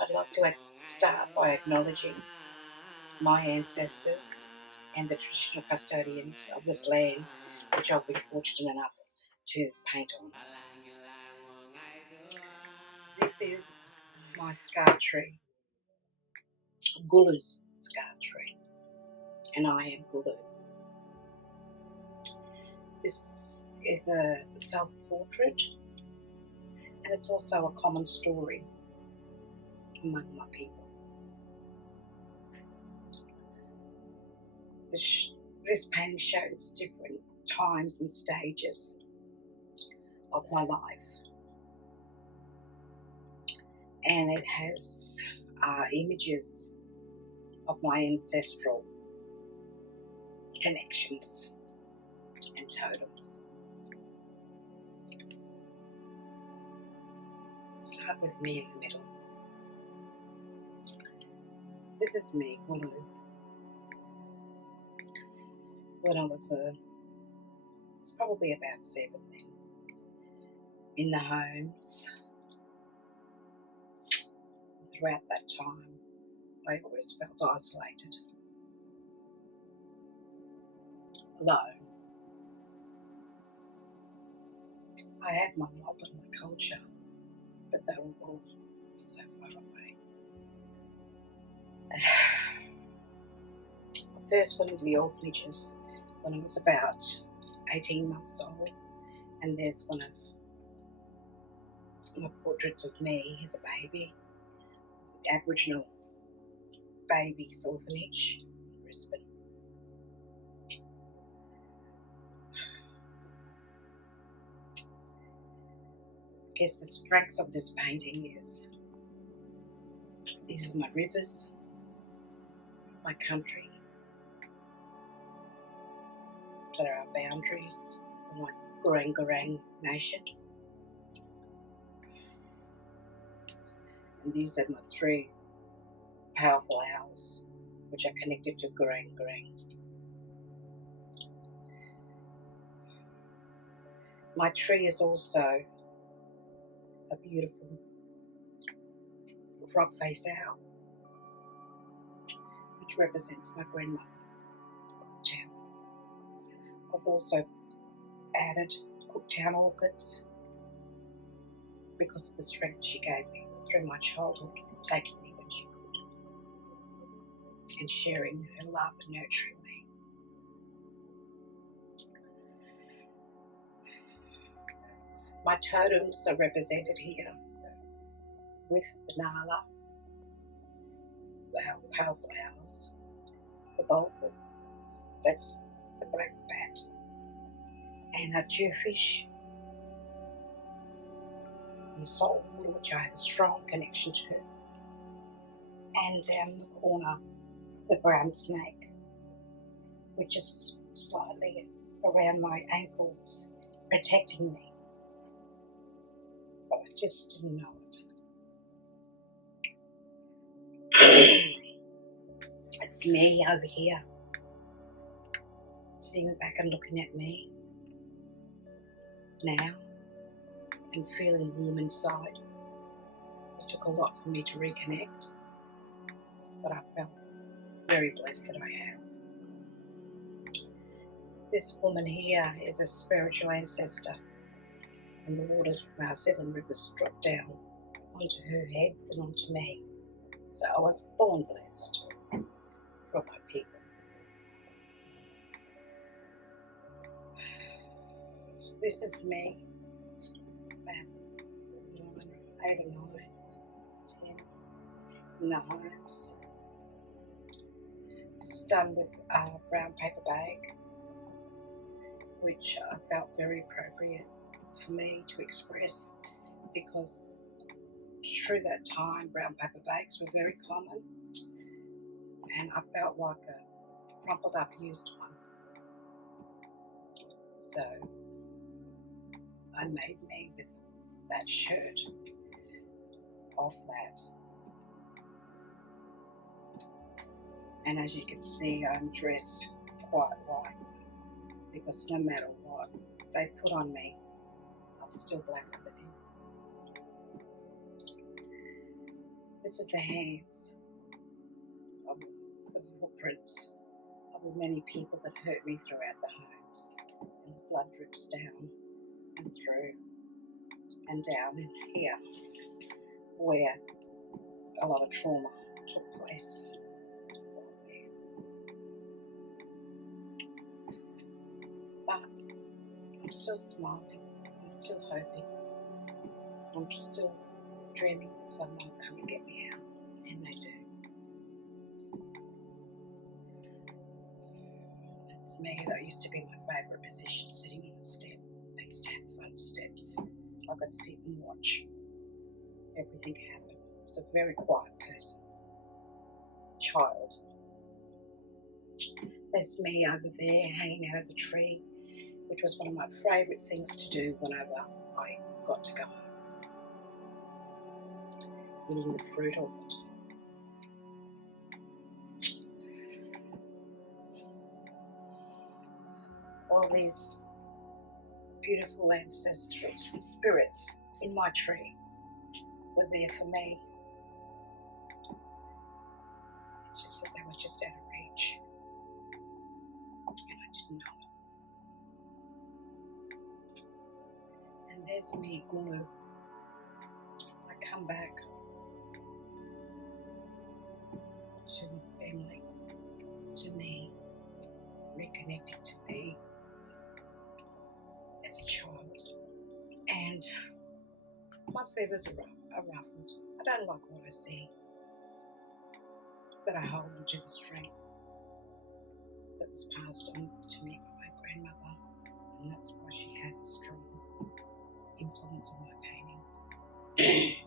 I'd like to start by acknowledging my ancestors and the traditional custodians of this land, which I've been fortunate enough to paint on. This is my scar tree, Gooloo's scar tree, and I am Gooloo. This is a self-portrait, and it's also a common story among my people. This painting shows different times and stages of my life, and it has images of my ancestral connections and totems. Start with me in the middle. This is me, Gooloo. When I was probably about 7 then. In the homes, throughout that time, I always felt isolated, alone. I had my mob and my culture, but they were all so far away. I first went into the orphanages when I was about 18 months old, and there's one of my portraits of me as a baby, the Aboriginal Babies Orphanage in Brisbane. I guess the strengths of this painting is these are my rivers, my country, that are our boundaries for my Gurang nation. And these are my 3 powerful owls, which are connected to Gurang. My tree is also a beautiful frog face owl, which represents my grandmother, Cooktown. I've also added Cooktown orchids because of the strength she gave me through my childhood, taking me when she could, and sharing her love and nurturing me. My totems are represented here with the Nala, the powerful owls, the bulbul, that's the black bat, and a jewfish, and the saltwater, which I have a strong connection to, and down the corner, the brown snake, which is slightly around my ankles, protecting me, but I just didn't know it. It's me over here, sitting back and looking at me now and feeling warm inside. It took a lot for me to reconnect, but I felt very blessed that I have. This woman here is a spiritual ancestor, and the waters from our 7 rivers drop down onto her head and onto me. So I was born blessed from my people. This is me, about 9, 8 or 9, 10, in the homes. This is done with a brown paper bag, which I felt very appropriate for me to express, because through that time brown paper bags were very common, and I felt like a crumpled up used one. So I made me with that shirt of that. And as you can see, I'm dressed quite white, because no matter what they put on me, I'm still blacker than him. This is the hands of the footprints of the many people that hurt me throughout the homes. And the blood drips down and through and down in here where a lot of trauma took place. But I'm still smiling, I'm still hoping, I'm still dreaming that someone will come and get me out, and they do. That's me. That used to be my favourite position, sitting on the step. I used to have front steps. I could sit and watch everything happen. I was a very quiet person, child. There's me over there hanging out of the tree, which was one of my favourite things to do whenever I got to go home. Eating the fruit of it. All these beautiful ancestral spirits in my tree were there for me. It's just that they were just out of reach, and I didn't know it. And there's me, Gooloo. I come back to family, to me, reconnecting to me as a child. And my feathers are ruffled. I don't like what I see, but I hold on to the strength that was passed on to me by my grandmother, and that's why she has a strong influence on my painting.